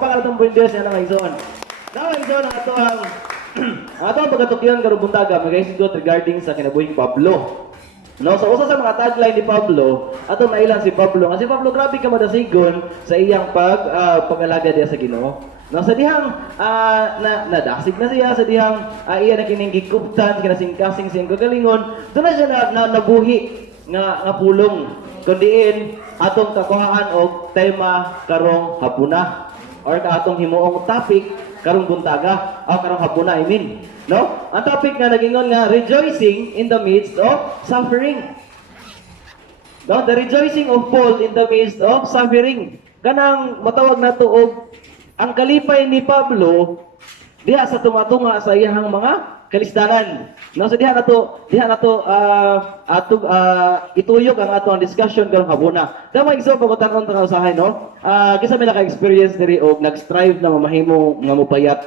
pakalatong bundes yan ang ison. Now ison ang ato ang ato ang pagkatukyan karong buntaga magaysigot regarding sa kinabuhing Pablo. No, so usa sa mga tagline ni Pablo, ato mailan si Pablo. Kasi Pablo grabe ka madasigon sa iyang pag-alaga diya sa Ginoo. No, sa dihang nadasig na siya sa dihang iya na kining gikuptan kinasing-kasing sa iyang kagalingon, doon na siya nabuhi nga pulong kundiin atong kakuhaan og tema karong hapuna or atong himuong topic karong buntaga o karong hapuna no? Ang topic nga nagingon nga rejoicing in the midst of suffering. No, the rejoicing of Paul in the midst of suffering. Kanang matawag nato og ang kalipay ni Pablo diha sa tumatunga sa iyang mga kalisdanan. No, so diha nato ituyok ang ato ang discussion karong hapuna. Damo igso pagutanon ta usahay no. Kisa may naka-experience diri og nag-strive na mamahimo nga mopayat.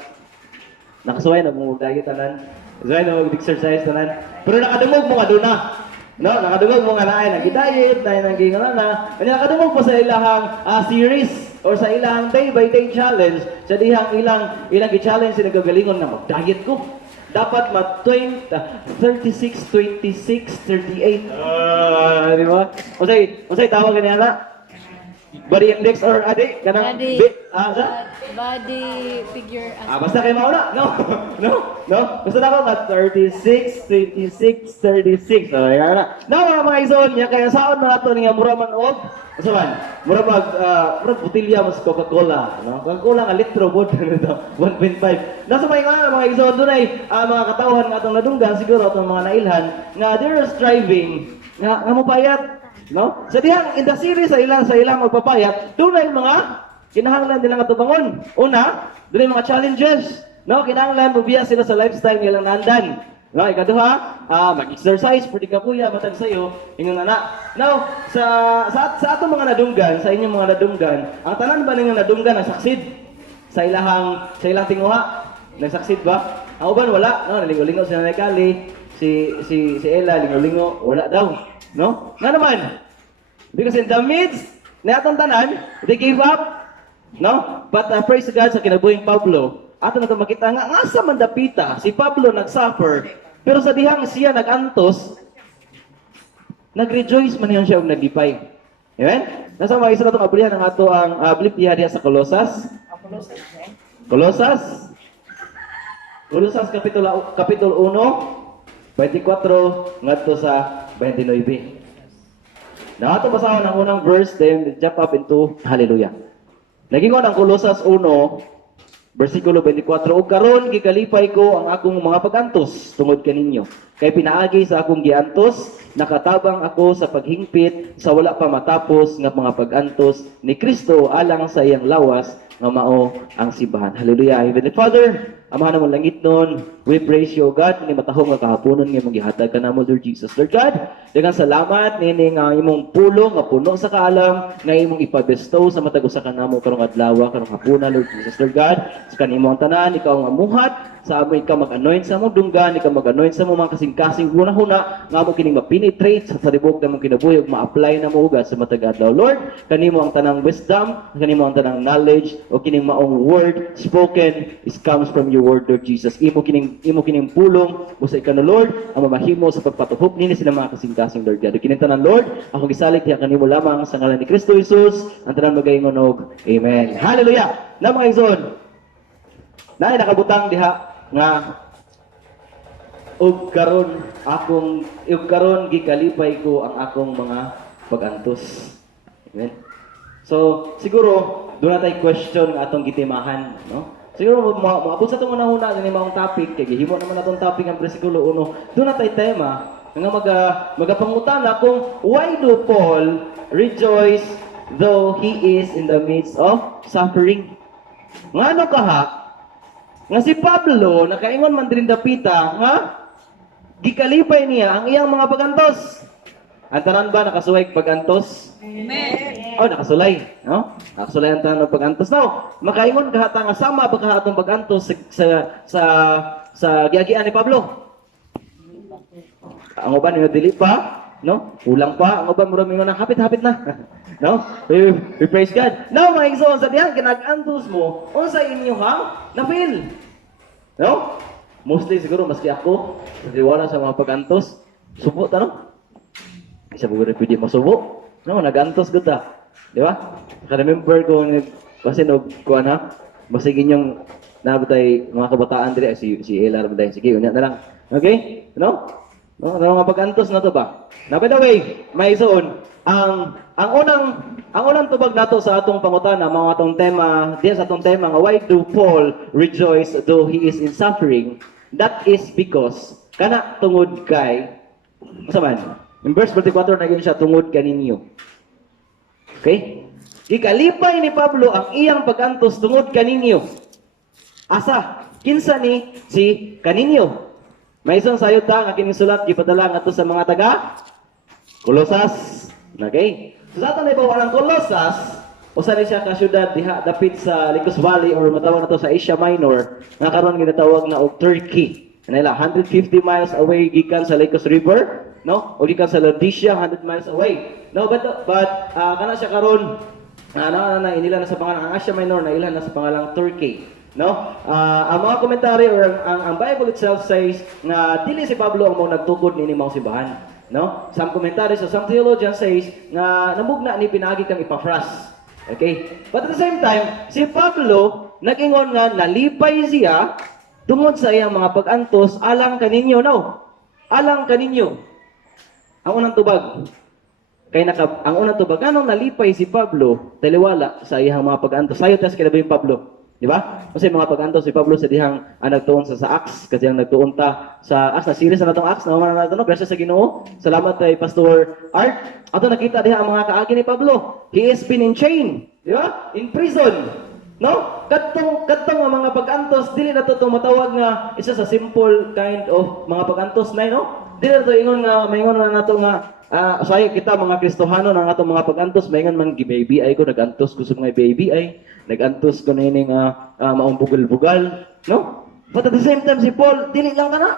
Nakasuway na mo diet tanan. Nakasuway na mo exercise tanan. Pero nakadumog mo nga duna. No, nakadumog mo nga naay nag-diet, naay nang gingana. Ani nakadumog pa sa ilahang series or sa ilahang day by day challenge. Sa dihang ilang gi-challenge sila gagalingon na mag-diet ko. Dapat mag 36, 26, 38. Di ba? Unsay tawag kaniya na? Body index or kanang body figure. Basta kayo mauna. No. Basta na ako 36, 26, 36. Okay, na. Now, mga ison niya, kaya saan na nato niya mura man og saban, mura butilya mas Coca-Cola, no? Coca-Cola nga litro bod nito, 1.5. Nasa mga ison doon ay mga katawhan nga atong nadunggan siguro atong mga nailhan nga they're striving nga mopayat. No? Sa dihang in the series sa ilang magpapayat, doon ay mga kinahanglan nila nga tubangon. Una, doon ay mga challenges. No, kinahanglan mubiya sila sa lifestyle nilang nandan. No, ikaduha, mag-exercise, pwede ka kuya, matag sa'yo, inyong anak. Now, sa atong mga nadunggan, sa inyong mga nadunggan, ang tanan ba ninyong nadunggan nagsaksid sa ilang tinguha? Nagsaksid ba? Ang uban wala, no, nalingo-lingo si Nanay Kali, si Ella, lingo-lingo, wala daw. No? Nga naman. Because in the midst na atong tanan, they gave up. No? But praise God sa kinabuhing Pablo. Ato na ito makita nga sa mandapita, si Pablo nag-suffer, pero sa dihang siya nag-antos, nag-rejoice man yun siya og naglipay. Amen? Nasa mga isa na itong abulihan ng ato ang Biblia diya sa Colosas. Colosas Kapitulo 1, 24, ngadto sa 29. Na ato basahon ang unang verse, then jump up into Hallelujah. Nagingon ang Colosas 1, versikulo 24, "O karon gikalipay ko ang akong mga pagantos tungod kaninyo. Kay pinaagi sa akong giantos, nakatabang ako sa paghingpit sa wala pa matapos nga mga pagantos ni Kristo alang sa iyang lawas nga mao ang simbahan." Hallelujah. Heavenly Father, Amahan mo langit nun, we praise you, O God, ni matahong nga kahaponon nga mong gihatag ka namo, Lord Jesus. Lord God, dengan salamat nini nga imong pulong nga puno sa kaalam nga imong ipabestow sa matag usa ka namo karong adlaw karong hapuna, Lord Jesus. Lord God, sa kanimong tanan ikaw nga muhat sa amo ikaw mag-anoint sa among dunggan, ikaw mag-anoint sa among mga kasing-kasing hunahuna nga amo kining ma-penetrate sa talibok na mong kinabuhi ug ma-apply na mo ugad sa matag adlaw. Lord, kanimo ang tanang wisdom, kanimo ang tanang knowledge o kining maong word spoken is comes from your word, Lord Jesus. Imo kining pulong usa ikaw na Lord ang mamahimo sa pagpatuhop nini sila mga kasing-kasing, Lord God. Kining tanan, Lord, akong gisalig diha kanimo lamang sa ngalan ni Kristo Jesus, ang tanan magaingon og amen. Hallelujah. Na mga igsoon, naay nakabutang diha nga ug karon gikalipay ko ang akong mga pagantos. Amen. So siguro doon na tayo question nga atong gitimahan, no? Siguro maabot sa itong una-una ni maong topic, kaya gihimo naman natong topic ang versikulo 1. Doon na tayo tema nga magapangutana kung why do Paul rejoice though he is in the midst of suffering? Ngano kaha nga si Pablo nakaingon man din dapita nga gikalipay niya ang iyang mga pagantos. Ang tanan ba nakasuway pagantos? Amen. Oh, nakasulay, no? Nakasulay ang tanan pagantos. Now, makaingon kahata nga sama ba kahatong pagantos sa giagian ni Pablo? Ang uban nga dili pa, no? Kulang pa. Ang uban mura mingon hapit-hapit na. No? We praise God. Now, mga igsoon, sa diyan, kinag-antos mo, unsa inyo hang na-feel? No? Mostly siguro, maski ako, nagtiwala sa mga pag-antos, subo ta, no? Isa po rin pwede masubo. No, nag-antos ko ta. Di ba? Naka-remember ko, kasi kuha na, basig inyong nabutay mga kabataan dili si Elar butay sige unya na lang. Okay? No? No, mga pag-antos na to ba? Now by the way, may isuon ang unang tubag nato sa atong pangutana mga atong tema, diyan sa atong tema nga why do Paul rejoice though he is in suffering? That is because kana tungod kay asa man? In verse 44 na siya tungod kaninyo. Okay? Gikalipay ni Pablo ang iyang pag-antos tungod kaninyo. Asa? Kinsa ni si kaninyo? May isang sayot ta nga kining sulat gipadala ngadto sa mga taga Colosas. Okay? So sa aton ibaw ang Colosas, usa ni siya ka syudad diha dapit sa Licos Valley or matawag nato sa Asia Minor nga karon ginatawag na og Turkey. Kanila 150 miles away gikan sa Licos River, no? O gikan sa Laodicea 100 miles away. No, but kana siya karon inila na sa pangalang ang Asia Minor na ilan na sa pangalang Turkey. No? Ang mga komentary or ang Bible itself says na dili si Pablo ang mga nagtukod ni mga simbahan. No? Some commentaries or some theologians says na namugna ni pinagi kang Epaphras. Okay? But at the same time, si Pablo nag-ingon nga nalipay siya tungod sa iyang mga pag-antos alang kaninyo. No? Alang kaninyo. Ang unang tubag. Ang unang tubag, anong nalipay si Pablo taliwala sa iyang mga pag-antos. Sayo tas kinabi yung Pablo. Di ba? Kasi mga pag-antos si Pablo sa dihang nagtuon sa Acts, kasi ang nagtuon ta sa Acts, na series na natong Acts, na naman natin, no? Gracias sa Ginoo. Salamat kay Pastor Art. Ato nakita diha ang mga kaagi ni Pablo. He is been in chain. Di ba? In prison. No? Katong ang mga pag-antos, dili na to matawag nga isa sa simple kind of mga pag-antos na, no? Dili na to ingon nga, maingon na nato nga, saya kita mga Kristohano ng atong mga pag-antos, maingon man gi-baby ay ko, nag-antos ko sa mga baby ay, nag-antos ko na ining maong bugal-bugal, no? But at the same time, si Paul, dili lang ka na,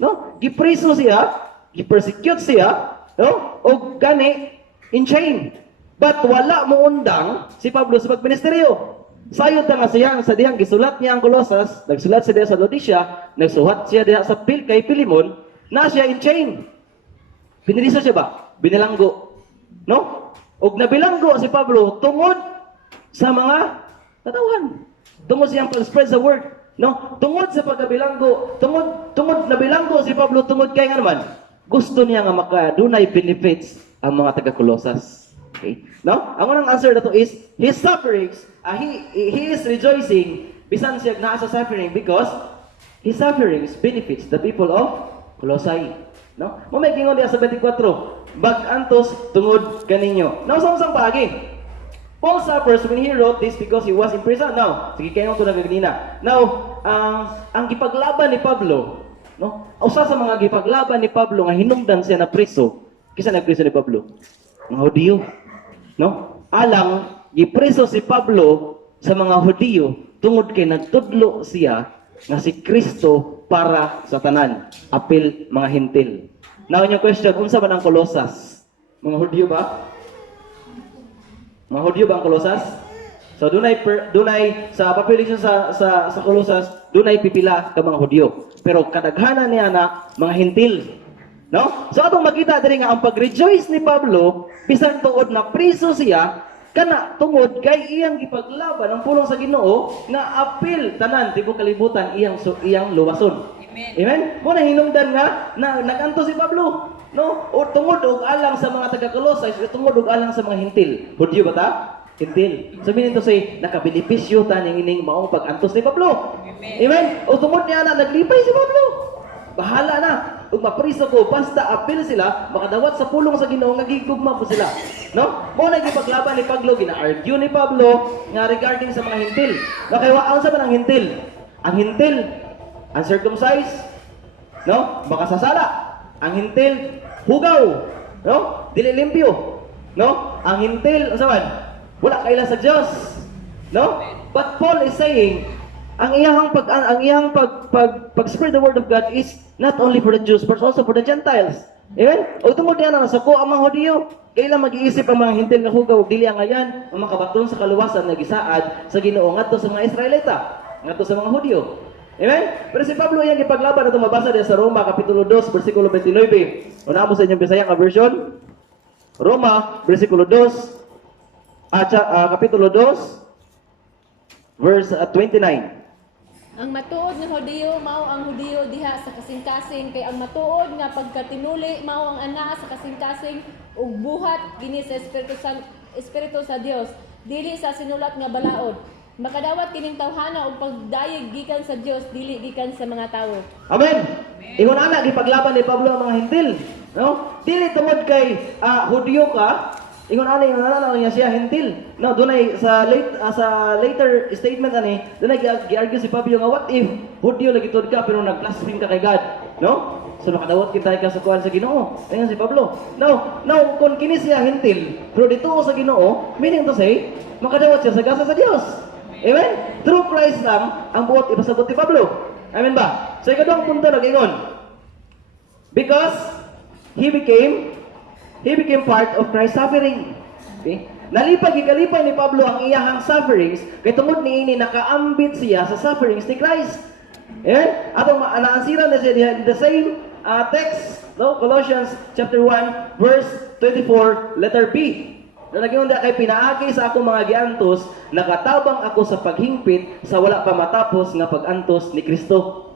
no? Gipriso siya, gi-persecute siya, no? O gani, in chain. But wala mo undang si Pablo sa pagministeryo. Sayod na nga siya, sa dihang gisulat niya ang Colosas, nagsulat siya diha sa Laodicea, nagsuhat siya diha sa kay Philemon, na siya in chain. Piniliso siya ba? Binilanggo. No? Og nabilanggo si Pablo tungod sa mga katawan. Tungod siyang pag-spread the word. No? Tungod sa pagkabilanggo, tungod nabilanggo si Pablo tungod kay nga naman, gusto niya nga makadunay benefits ang mga taga-Colosas. Okay? No? Ang unang answer na to is, his sufferings, he is rejoicing, bisan siya naa sa suffering because his sufferings benefits the people of Colossae. No? Mamay gingon diya sa 24, bag-antos tungod kaninyo. Now, samsang paagi. Paul suffers when he wrote this because he was in prison. Now, sige kayo ko nagagnina. Now, ang gipaglaban ni Pablo, no? Usa sa mga gipaglaban ni Pablo nga hinungdan siya na preso. Kisa nagpreso ni Pablo? Mga Hudiyo. No? Alang gipreso si Pablo sa mga Hudiyo tungod kay nagtudlo siya nga si Kristo para sa tanan. Apil mga hintil. Now, yung question, unsa man ang Colosas? Mga Hudiyo ba? Mga Hudiyo ba ang Colosas? So, dunay sa population sa Colosas, dunay pipila ka mga Hudiyo. Pero kadaghanan niya na mga hintil. No? So, atong makita diri nga ang pag-rejoice ni Pablo, bisan tuod na priso siya, kana tungod kay iyang gipaglaban ang pulong sa Ginoo nga apil tanan tibok kalibutan iyang luwason. Amen. Mo na hinungdan nga na naganto si Pablo, no? O tungod og alang sa mga taga-Colossae, tungod og alang sa mga hintil. Hudyo ba ta? Hintil. Sabihin to say nakabenepisyo ta ning ining maong pag-antos ni Pablo. Amen. O tungod niya na naglipay si Pablo. Bahala na. Ug mapriso ko basta apil sila, makadawat sa pulong sa Ginoo nga gigugma po sila. No? Mo na gipaglaban ni Pablo, gina-argue ni Pablo nga regarding sa mga hintil. Okay, waon sa man ang hintil? Ang hintil uncircumcised, no? Baka sasala. Ang hintil hugaw, no? Dili limpyo, no? Ang hintil unsa man? Wala kaila sa Dios, no? But Paul is saying ang iyang pag-spread the word of God is not only for the Jews but also for the Gentiles. Amen? O tungod niya na nasuko ang mga Hudiyo. Kailan mag-iisip ang mga hintil nga hugaw, dili ang ngayan, ang makabaton sa kaluwasan nga gisaad sa Ginoo ngadto sa mga Israelita, ngadto sa mga Hudiyo. Amen? Pero si Pablo iyang gipaglaban ato mabasa diya sa Roma kapitulo 2 bersikulo 29. Una mo sa inyong Bisaya nga version. Roma bersikulo 2 kapitulo 2 verse 29. Ang matuod nga Hudiyo mao ang Hudiyo diha sa kasing-kasing kay ang matuod nga pagkatinuli mao ang ana sa kasing-kasing ug buhat kini sa espiritu sa Dios dili sa sinulat nga balaod. Makadawat kining tawhana og pagdayeg gikan sa Dios dili gikan sa mga tawo. Amen. Ingon ana gipaglaban ni Pablo ang mga hintil, no? Dili tungod kay Hudiyo ka. Ingon ani niya siya hintil. No, dunay sa later statement ani, dunay gi-argue si Pablo nga what if Hudiyo lagi tud ka pero nag-blaspheme ka kay God, no? So nakadawat kita ka sa kuan sa Ginoo. Ayun si Pablo. Now kung kini siya hintil, pero dito sa Ginoo, meaning to say, makadawat siya sa gasa sa Dios. Amen? Through Christ lang ang buot ipasabot ni Pablo. Amen ba? So ikadong punto nag-ingon. Because he became part of Christ's suffering. Okay? Gikalipay ni Pablo ang iyahang sufferings kay tungod niini nakaambit siya sa sufferings ni Christ. Eh? Atong naansira na siya in the same text, no? Colossians chapter 1 verse 24 letter B. Na nagingon kay pinaagi sa akong mga giantos, nakatabang ako sa paghingpit sa wala pa matapos nga pagantos ni Kristo.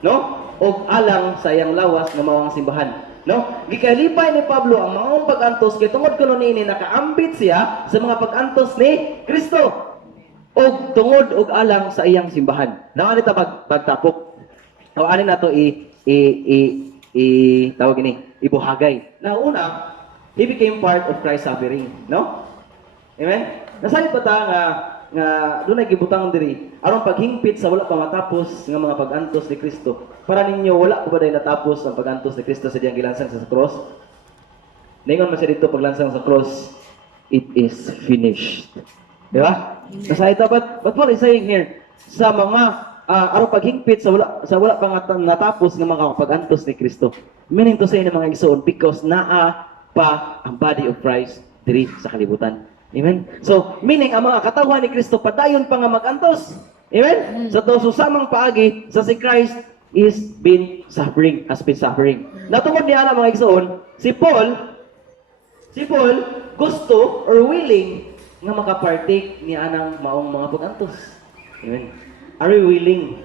No? Og alang sa iyang lawas nga mao ang simbahan. No? Gikalipay ni Pablo ang mga pag-antos kay tungod kuno niini nakaambit siya sa mga pag-antos ni Kristo. Og tungod og alang sa iyang simbahan. Naani ta pagtapok. O ani nato tawag ini ibuhagay. Na una, he became part of Christ's suffering, no? Amen. Nasalit pa ta nga dunay gibutang diri aron paghingpit sa wala pa matapos nga mga pag-antos ni Kristo. Para ninyo wala pa ba day natapos ang pag-antos ni Kristo sa diyang gilansang sa cross? Ningon man siya dito paglansang sa cross, it is finished. Di ba? Nasalit but what is saying here sa mga aron paghingpit sa wala pa natapos nga mga pag-antos ni Kristo. Meaning to say na mga igsoon because naa pa ang body of Christ diri sa kalibutan. Amen? So, meaning, ang mga katawan ni Kristo, padayon pa nga mag-antos. Amen? So, samang paagi, sa si Christ has been suffering. Natungod niya na mga igsoon, si Paul gusto or willing nga makapartake niya ng maong mga pag-antos. Amen? Are we willing?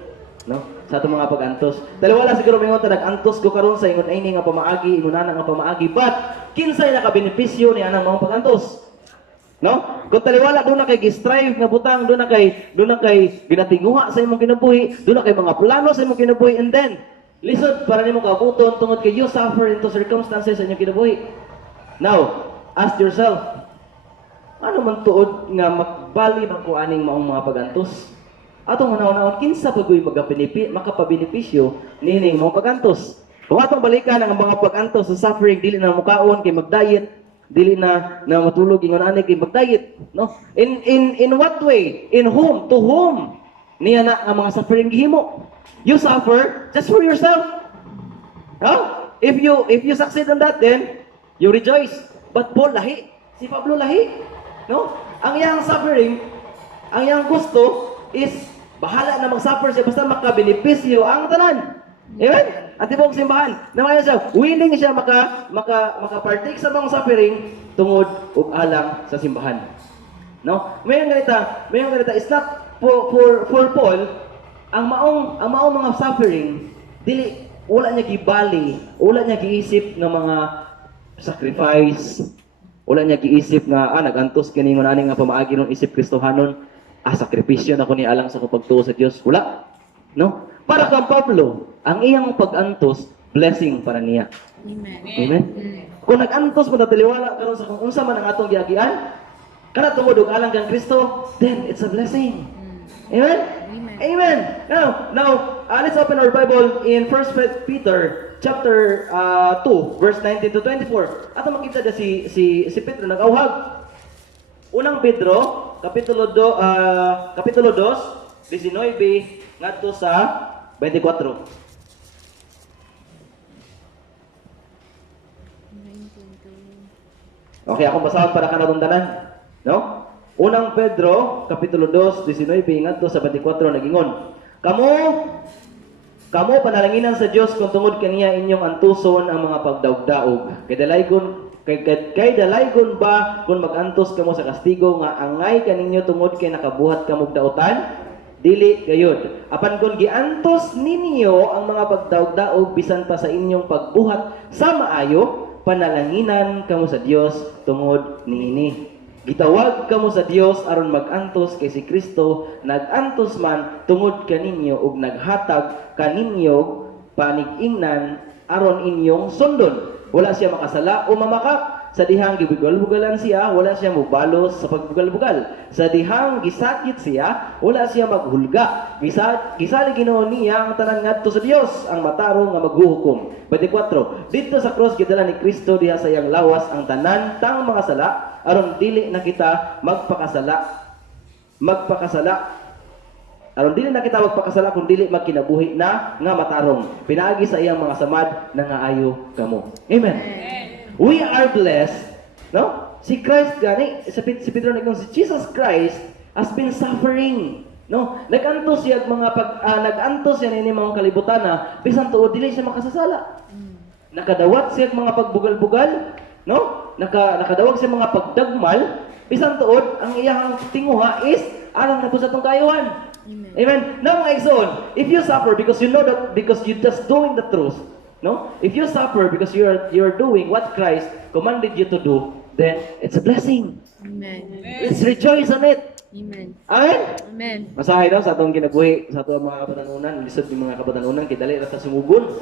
No? Sa itong mga pag-antos. Dahil wala siguro may nag antos ko karon sa ingon ay nga pamaagi, ingunana nga pamaagi, but kinsay nakabenepisyo niya ng mga pag-antos. No? Kung taliwala doon na kay gi-strive nga butang, doon na kay ginatinguha sa imong kinabuhi, doon na kay mga plano sa imong kinabuhi, and then lisod para nimo kabuton tungod kay you suffer into circumstances sa inyong kinabuhi. Now, ask yourself, ano man tuod nga magbali man ko aning maong mga pag-antos? Atong una-una kinsa pagoy makapabenepisyo nining mga pag-antos? Kung atong balikan ang mga pag-antos sa suffering, dili na mukaon kay mag-diet, dili na matulog ingon ani kay mag-diet, no? In what way? In whom? To whom niya na ang mga suffering gihimo? You suffer just for yourself. Huh? If you succeed on that, then you rejoice. But Paul lahi, si Pablo lahi, no? Ang iyang suffering, ang iyang gusto is bahala na mag-suffer siya basta makabenepisyo ang tanan. Amen? At ibang simbahan, naman siya, willing siya maka-partake sa mga suffering tungod ug alang sa simbahan. No? Mayong ganita, is not for Paul, ang maong mga suffering, dili, wala niya gibali, wala niya giisip ng mga sacrifice, wala niya giisip nga, nagantos kini nga nga pamaagi ng isip Kristohanon, sakripisyo na ko ni alang sa pagtuo sa Dios. Wala. No? Para kang Pablo, ang iyang pag-antos, blessing para niya. Amen? Kung nag-antos mo na taliwala karon sa kung unsa man ang atong giagian, kana tungod og alang kang Kristo, then it's a blessing. Amen? Amen. Now, let's open our Bible in 1 Peter chapter 2, verse 19 to 24. Ato makita da si Pedro nag-awhag. Unang Pedro, kapitulo 2, 19 ngadto sa 24. Okay, akong basahan para kanatong tanan. No? Unang Pedro, Kapitulo 2, 19, ngadto sa 24, nagingon. Kamo panalanginan sa Dios kung tungod kaniya inyong antuson ang mga pagdaog-daog. Kay dalaygon ba kung magantos kamo sa kastigo nga angay kaninyo tungod kay nakabuhat kamo og daotan? Dili gayud. Apan kung giantos ninyo ang mga pagdaog-daog bisan pa sa inyong pagbuhat sa maayo, panalanginan kamo sa Dios tungod niini. Gitawag kamo sa Dios aron magantos kay si Kristo nagantos man tungod kaninyo ug naghatag kaninyo panig-ingnan aron inyong sundon. Wala siya makasala o mamakak. Sa dihang gibugal-bugalan siya, wala siya mubalos sa pagbugal-bugal. Sa dihang gisakit siya, wala siya maghulga. Gisali Ginoo niya ang tanan ngadto sa Dios, ang matarong nga maghuhukom. 24. Dito sa cross gidala ni Kristo diha sa iyang lawas ang tanan tang mga sala aron dili na kita magpakasala aron dili na kita magpakasala kung dili magkinabuhi na nga matarong. Pinaagi sa iyang mga samad na ngaayo kamo. Amen. We are blessed, no? Si Christ gani, si Pedro nagong si Jesus Christ has been suffering, no? Nagantos siya nagantos siya ni mga kalibutan na bisan tuod dili siya makasasala. Nakadawat siya mga pagbugal-bugal, no? Nakadawag siya mga pagdagmal, bisan tuod ang iyang tinguha is alang na po sa tong kayuhan. Amen. Now mga igsoon, if you suffer because you know that because you just doing the truth, no? If you suffer because you're doing what Christ commanded you to do, then it's a blessing. Amen. Let's rejoice on it. Amen. Amen? Amen. Masahay daw sa atong kinabuhi, sa atong mga kabatanunan, lisod ng mga kabatanunan, kay dali ra ta sumugon.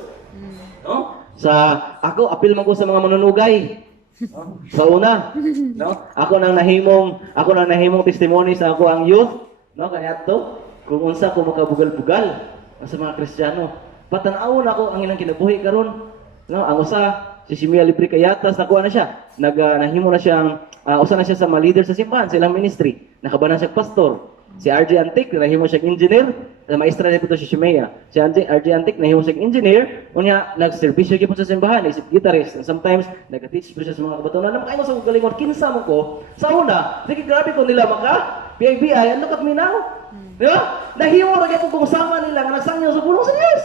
No? Sa ako apil man ko sa mga manunugay. No? Sa una, no? Ako nang nahimong testimony sa ako ang youth, no? Kaniadto kung unsa ko makabugal-bugal sa mga Kristiyano. Patanaw na ako ang ilang kinabuhi karon. No, ang usa si Shimia Libre Kayatas nakuha na siya. Nahimo na siyang usa na siya sa mga leader sa simbahan sa ilang ministry. Nakabanan siya pastor. Si RJ Antic nahimo siyang engineer. Maestra na po si Shimia. Si RJ Antic nahimo siyang engineer. Unya nagserbisyo gyud sa simbahan, isip guitarist. And sometimes nag-teach po siya sa mga kabatunan. Naman kayo sa galingon kinsa mo ko. Sa una, di grabe ko nila maka PIBI, and look at me now. Di ba? Nahimo ra gyud kung sama nila nga nagsangyo sa pulong sa Dios.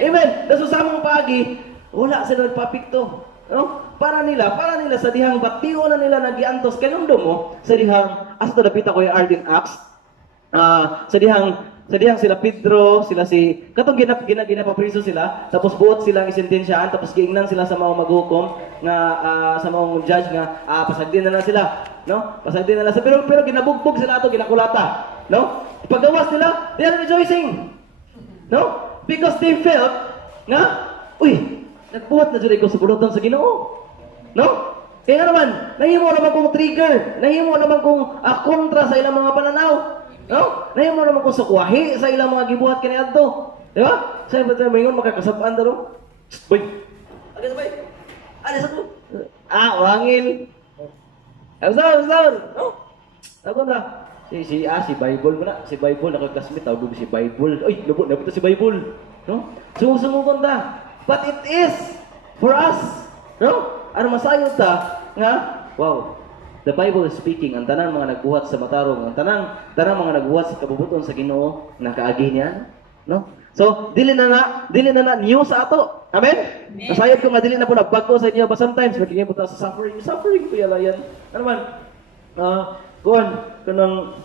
Amen. Daso sa mong pagi, wala sila nagpapikto. No? Para nila sa dihang batiyo na nila nagiantos kanundo mo sa dihang asa dapita ko yung Arden Acts. Sa dihang sila Pedro, sila si katong ginapapriso sila, tapos buot silang isentensyahan, tapos giingnan sila sa mga maghukom nga sa mga judge nga pasagdin na sila, no? Pasagdin na sila pero ginabugbog sila ato ginakulata, no? Paggawas nila, they are rejoicing. No? Because they felt nga, nagbuhat na dyan ko sa bulutan sa Ginoo. No? Kaya naman, nahimo naman kong trigger, nahimo naman kong kontra sa ilang mga pananaw. No? Nahimo naman kong sukwahi sa ilang mga gibuhat kaniadto. Di ba? Sa'yo ba tayo mayon makakasapaan na rin? Boy! Agad sabay! Alis ako! Wangin! Absal! No? Ako na. Si Bible mo na. Si Bible, nakakasmit, tawag si Bible. Uy, lubot na ito si Bible. No? Sumusungon ta. But it is for us. No? Ano masayod ta? Nga? Wow. The Bible is speaking. Ang tanang mga nagbuhat sa matarong. Ang tanang mga nagbuhat sa kabubuton sa Ginoo. Nakaagi niya. No? So, dili na na new sa ato. Amen? Masayod ko nga dili na po nagbago sa inyo. But sometimes, magiging po sa suffering. Suffering po yan. Ano man? Kanang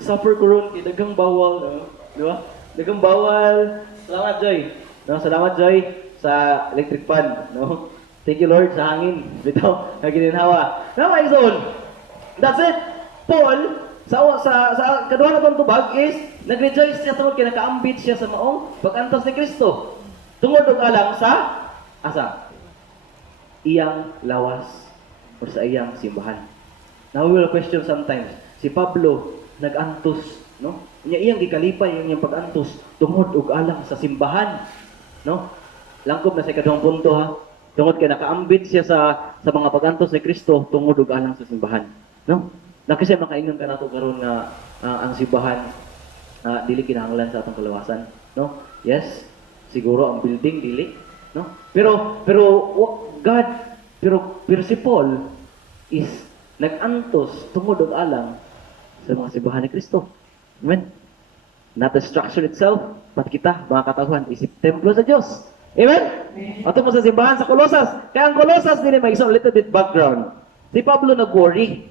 suffer ko ron, dagang bawal, no? Di ba? Dagang bawal. Salamat, Joy. No, salamat, Joy, sa electric fan, no? Thank you, Lord, sa hangin. Bitaw, nagininhawa. Now, my son, that's it. Paul, sa kaduha na tong tubag is, nag-rejoice siya tungod kay nakaambit siya sa maong pag-antos ni Kristo. Tungod og alang sa asa? Iyang lawas o sa iyang simbahan. Now we will question sometimes, si Pablo nag-antos, no? Iyang gikalipay ang iyang pag-antos tungod og alang sa simbahan, no? Langkob na sa ikaduhang punto ha. Tungod kay nakaambit siya sa mga pag-antos ni Kristo tungod og alang sa simbahan, no? Nakisay makaingon ka nato karon nga ang simbahan dili kinahanglan sa atong kalawasan, no? Yes, siguro ang building dili, no? Pero si Paul is nag-antos tungod og alang sa mga simbahan ni Kristo. Amen. Not the structure itself, but kita, mga katauhan, isip templo sa Diyos. Amen? Ato mo sa simbahan sa Colosas. Kaya ang Colosas din may isang little bit background. Si Pablo nag-worry,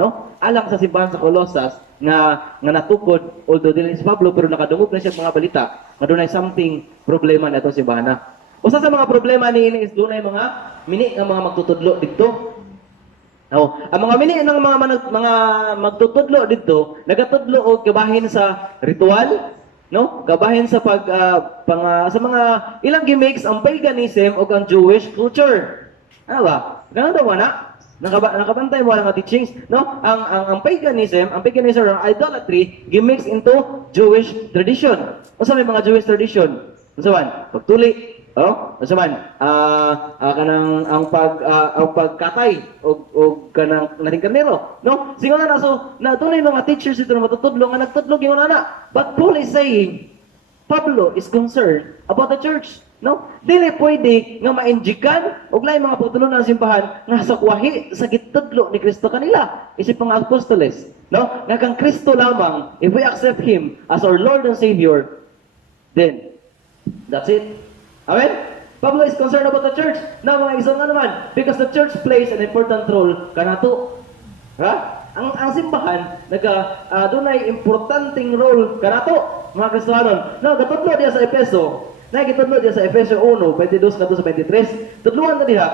no? Alang sa simbahan sa Colosas nga natukod, although dili si Pablo pero nakadungog na siya mga balita nga dunay something problema na itong simbahan na. Usa sa mga problema niini is dunay mga mini nga mga magtutudlo dito. Now, ang mga mini ng mga magtutudlo dito, nagatudlo og kabahin sa ritual, no? Kabahin sa sa mga ilang gimmicks ang paganism o ang Jewish culture. Ano ba? Ganun daw na? Nakabantay mo ang teachings, no? Ang paganism or idolatry gimix into Jewish tradition. Unsa may mga Jewish tradition? Unsa man? Pagtuli, oh? Unsa man? Kanang ang pagkatay og kanang naring karnero, no? Singon na so na dunay mga teachers dito na matutudlo nga nagtudlo ingon ana. But Paul is saying Pablo is concerned about the church. No? Dili pwede nga mainjikan og lain mga pagtulong ng simbahan nga sa kuwahi sa gitudlo ni Kristo kanila. Isip mga apostoles, no? Nga kang Kristo lamang, if we accept Him as our Lord and Savior, then that's it. Amen? Pablo is concerned about the church. Now, mga isang naman, because the church plays an important role kanato. Ha? Ang simbahan dunay importanteng role kanato, mga Kristohanon. No, gatudlo diya sa Efeso. Nakikitudlo diya sa Efesio 1, 22 kadto sa 23. Tudluan na diha.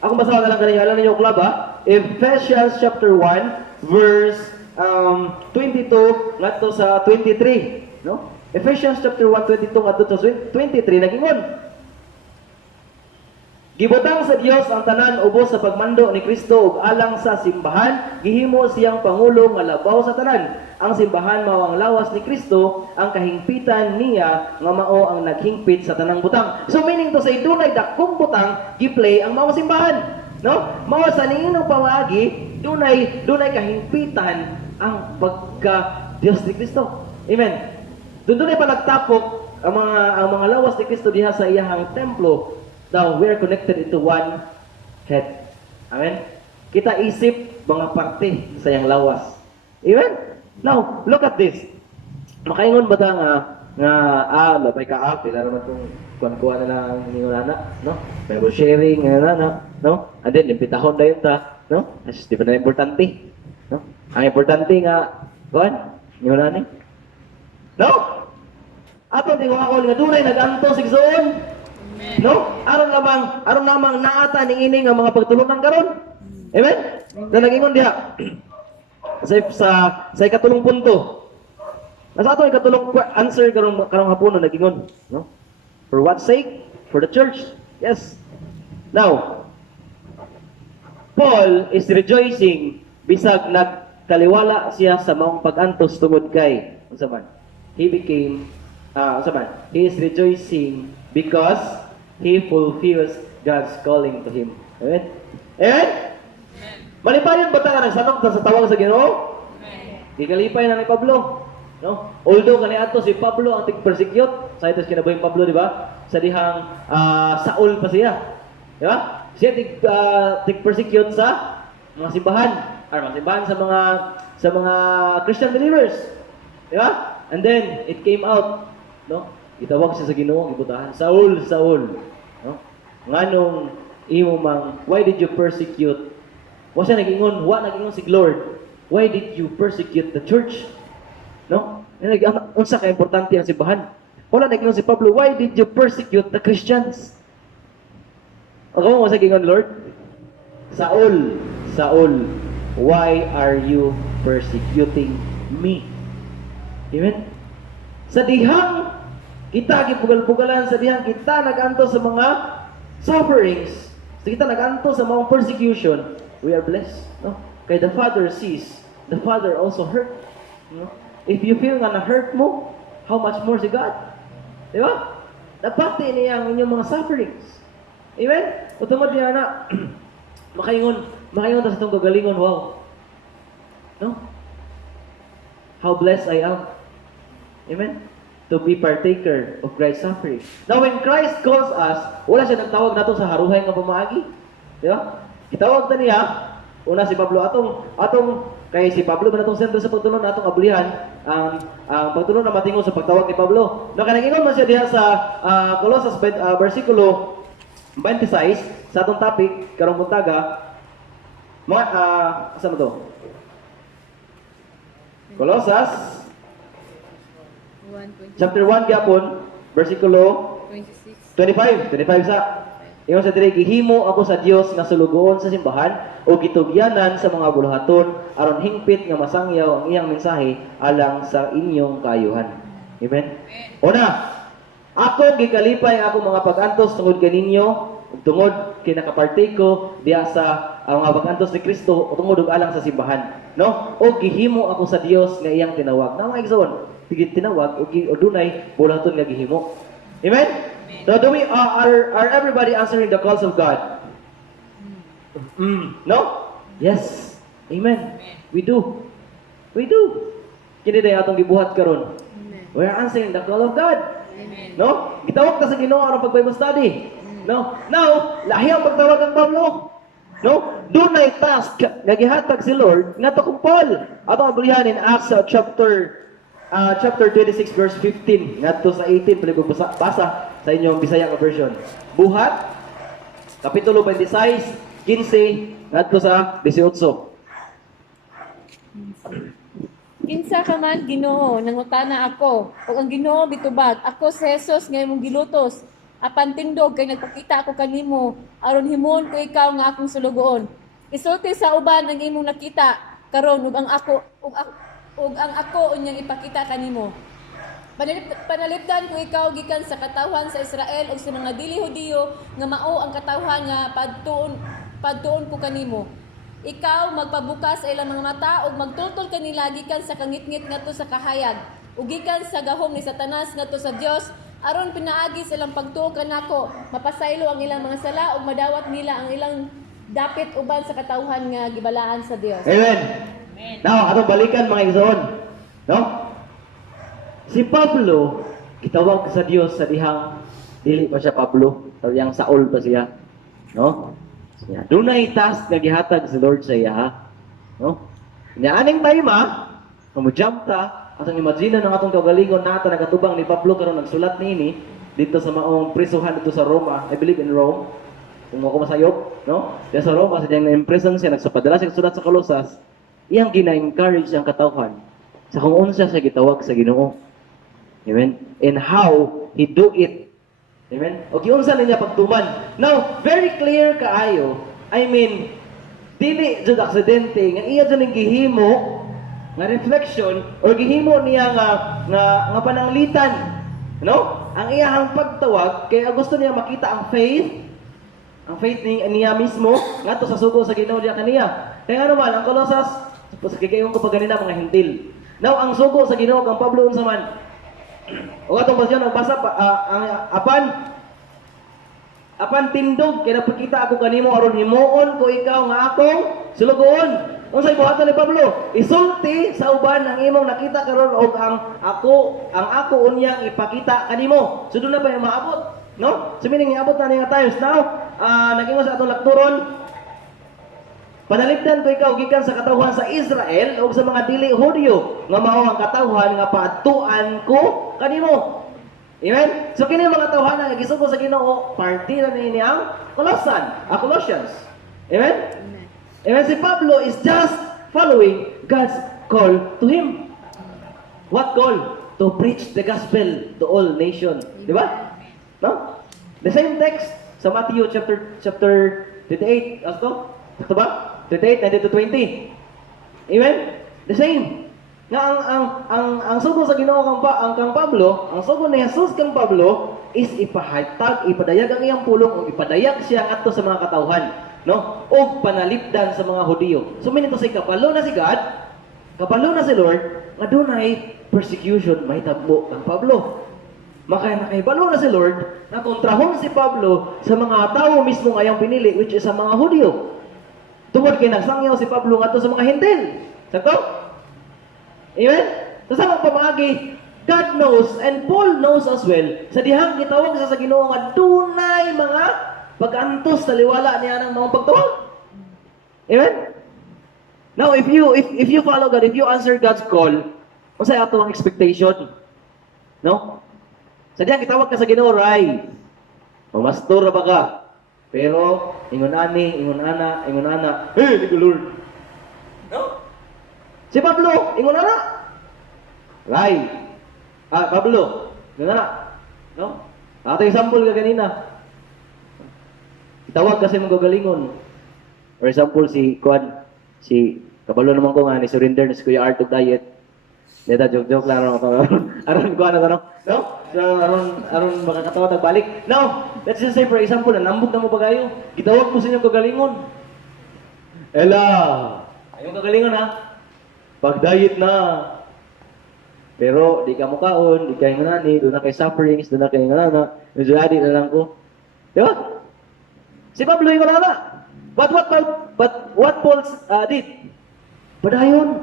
Ako basahan na lang kanina, alam niyo klub ha? Ephesians chapter 1 verse 22 ngadto sa 23, no? Ephesians chapter 1 22 ngadto sa 23 nagingon. Gibutang sa Dios ang tanan ubos sa pagmando ni Kristo ug alang sa simbahan, gihimo siyang pangulo nga labaw sa tanan. Ang simbahan mao ang lawas ni Kristo, ang kahingpitan niya nga mao ang naghingpit sa tanang butang. So meaning to say dunay dakong butang giplay ang mao simbahan, no? Mao sa niinong pamaagi dunay kahingpitan ang pagka Dios ni Kristo. Amen. Dunay pa nagtapok ang mga lawas ni Kristo diha sa iyahang templo. Now, we are connected into one head. Amen? Kita isip mga parte sa iyang lawas. Amen? Now, look at this. Makaingon ba ta labay ka pila naman itong kuwan-kuwan na lang ningunana, no? Bible sharing, no? And then, impitahon na yun ta, no? Di ba na importante? No? Ang importante nga, kuwan, ningunana no? Ato, tingong ako, nga dunay, nag-anto, sigsoon, no? Aron lamang naata ning ini nga mga pagtulungan karon. Amen? Na nagingon diha. Sa ikatulong punto. Nasa ato ikatulong answer karong hapon nagingon, no? For what sake? For the church. Yes. Now, Paul is rejoicing bisag nagkaliwala siya sa maong pag-antos tungod kay unsa man. He is rejoicing because he fulfills God's calling to him. Amen? Amen? Malipayon ba ta nagsanok sa tawag sa Ginoo? Amen. Gikalipay na ni Pablo. No? Although kaniadto si Pablo ang tig-persecute, sa ito kinabuhing Pablo, di ba? Sa dihang Saul pa siya. Di ba? Siya tig-persecute sa mga simbahan, or mga simbahan sa mga Christian believers. Di ba? And then it came out, no? Gitawag siya sa Ginoo, gibutahan, Saul, no? Nganong imo mang, why did you persecute? Wa siya nagingon si Lord, why did you persecute the church? No? Unsa ka importante ang simbahan? Wala nagingon si Pablo, why did you persecute the Christians? Ako mo sa gingon, Lord? Saul, why are you persecuting me? Amen? Sa dihang kita gipugal-pugalan, sa dihang kita naganto sa mga sufferings, sa kita naganto sa mga persecution, we are blessed, no? Kay the Father sees, the Father also hurt, no? If you feel nga na-hurt mo, how much more si God? Di ba? Napati niya ang inyong mga sufferings. Amen? Utungod niya na, makaingon ta sa itong gagalingon, wow. No? How blessed I am. Amen? To be partaker of Christ's suffering. Now, when Christ calls us, wala siya nagtawag nato sa haruhay nga pamaagi. Di ba? Itawag na niya Una si Pablo atong kay si Pablo man atong sentro sa pagtulon atong abulihan ang pagtulon na matingon sa pagtawag ni Pablo. No kanang man siya diha sa Colossus versikulo 26 sa atong topic karong buntaga. Mga asa mo to? Colossus 1:26. chapter 1 gyapon versikulo 25 sa ingon sa diri gihimo ako sa Dios nga sulugoon sa simbahan o gitugyanan sa mga buluhaton aron hingpit nga masangyaw ang iyang mensahe alang sa inyong kaayuhan. Amen. Una, ako gikalipay ang akong mga pag-antos tungod kaninyo ug tungod kay nakapartake ko diha sa mga pag-antos ni Kristo tungod ug alang sa simbahan, no? O gihimo ako sa Dios nga iyang tinawag. Na mga igsoon, tinawag ug dunay buluhaton nga gihimo. Amen. So do we are everybody answering the calls of God? No? Yes. Amen. We do. We do. Kini day atong gibuhat karon. We are answering the call of God. No? Gitawag ta sa Ginoo aron pag-Bible study. No? Now, lahi ang pagtawag ng Pablo. No? Dunay task nga gihatag si Lord ngadto kung Paul. Atong abulihan in Acts chapter 26 verse 15 ngadto sa 18 pala ko basa sa inyong Bisaya nga version. Buhat kapitulo 26 15 ngadto sa 18. Kinsa ka man Ginoo nangutana ako ug ang Ginoo bitubag ako si Jesus nga imong gilutos apan tindog kay nagpakita ako kanimo aron himon ko ikaw nga akong sulugoon. Isulti sa uban ang imong nakita karon ug ang ako unyang ipakita kanimo. Panalipdan ko ikaw gikan sa katawhan sa Israel ug sa mga dili Hudiyo nga mao ang katawhan nga padtuon ko kanimo. Ikaw magpabukas sa ilang mga mata ug magtutol kanila gikan sa kangitngit ngadto sa kahayag ug gikan sa gahom ni Satanas ngadto sa Dios aron pinaagi sa ilang pagtuo kanako mapasaylo ang ilang mga sala ug madawat nila ang ilang dapit uban sa katawhan nga gibalaan sa Dios. Amen. Now, atong balikan mga igsoon. No? Si Pablo, kitawag sa Dios sa dihang dili pa siya Pablo, sa dihang Saul pa siya. No? Yeah. Dunay task nga gihatag si Lord sa iya, ha? No? Aning time jump ta, atong imagine ng atong kagalingon nata nagatubang ni Pablo karon nagsulat niini dito sa maong prisuhan dito sa Roma. I believe in Rome. Kung ako masayop, no? Diya sa Roma, sa diyang na-imprison siya, nagsupadala siya sulat sa Colossus, iyang gina-encourage ang katawhan sa kung unsa siya gitawag sa Ginoo. Amen? And how he do it. Amen? O unsa niya pagtuman. Now, very clear kaayo. I mean, dili jud aksidente nga iya jud ning gihimo nga reflection or gihimo niya nga pananglitan. No? Ang iyang pagtawag kay gusto niya makita ang faith niya mismo ngadto sa sugo sa Ginoo diya kaniya. Kaya naman ang Colossus sa kagayon ko pagganina mga hintil. Now ang sugo sa Ginoo kang Pablo unsa man. O atong basyon ang basa ang apan tindog kay napakita ako kanimo aron himuon ko ikaw nga akong sulugoon. Unsay buhaton ni Pablo? Isulti sa uban ang imong nakita karon og ang ako unyang ipakita kanimo. So doon na ba yung maabot? No? So meaning iabot na nga times now. Nag-ingon sa atong lakturon. Panalipdan ko ikaw gikan sa katawhan sa Israel o sa mga dili Hudiyo nga mao ang katawhan nga paadtuan ko kanimo. Amen? So kini mga tawhan nga gisugo sa Ginoo, party na niini ang Colossians. Amen? Amen. Si Pablo is just following God's call to him. What call? To preach the gospel to all nations. Di ba? No? The same text sa Matthew chapter 38. Asto? Ito ba? 38, 19-20. Amen? The same. Nga ang sugo sa Ginoo kang Pablo, ang sugo ni Jesus kang Pablo is ipadayag ang iyang pulong o ipadayag siya ngadto sa mga katawhan, no? O panalipdan sa mga Hudiyo. So meaning to say kapalo na si God, kapalo na si Lord, nga dunay persecution mahitabo kang Pablo. Nakahibalo na si Lord na kontrahon si Pablo sa mga tao mismo nga iyang pinili, which is sa mga Hudiyo. Tungod kay nagsangyaw si Pablo ngadto sa mga Hentil. Sakto? Amen? So sa pamagi, God knows and Paul knows as well sa dihang gitawag sa Ginoo nga dunay mga pag-antos sa liwala niya ng mga pagtawag. Amen? Now, if you follow God, if you answer God's call, unsay ato ang expectation? No? Sadya gitawag ka sa Ginoo, Ray. Pamastor ba ka? Pero ingon ani, ingon ana, hey, ligo Lord. No? Si Pablo, ingon ana. Ray. Pablo, ingon ana. No? Ato example ka ganina. Itawag kasi mong gagalingon. For example, si kabalo naman ko nga, ni surrender ni si Kuya Art of Diet. Dito, joke lang ako. Aron ko ano, no? So, aron makakatawa tagbalik. Now, let's just say for example, nambot na mo ba kayo? Gitawag mo sa inyong kagalingon. Ela! Ayong kagalingon ha? Pag-diet na. Pero, di ka mukaon, di ka yung nani, doon na kay sufferings, doon na kay nana, medyo adi na lang ko. Di ba? Si Pablo yung nana. But what Paul did? Padayon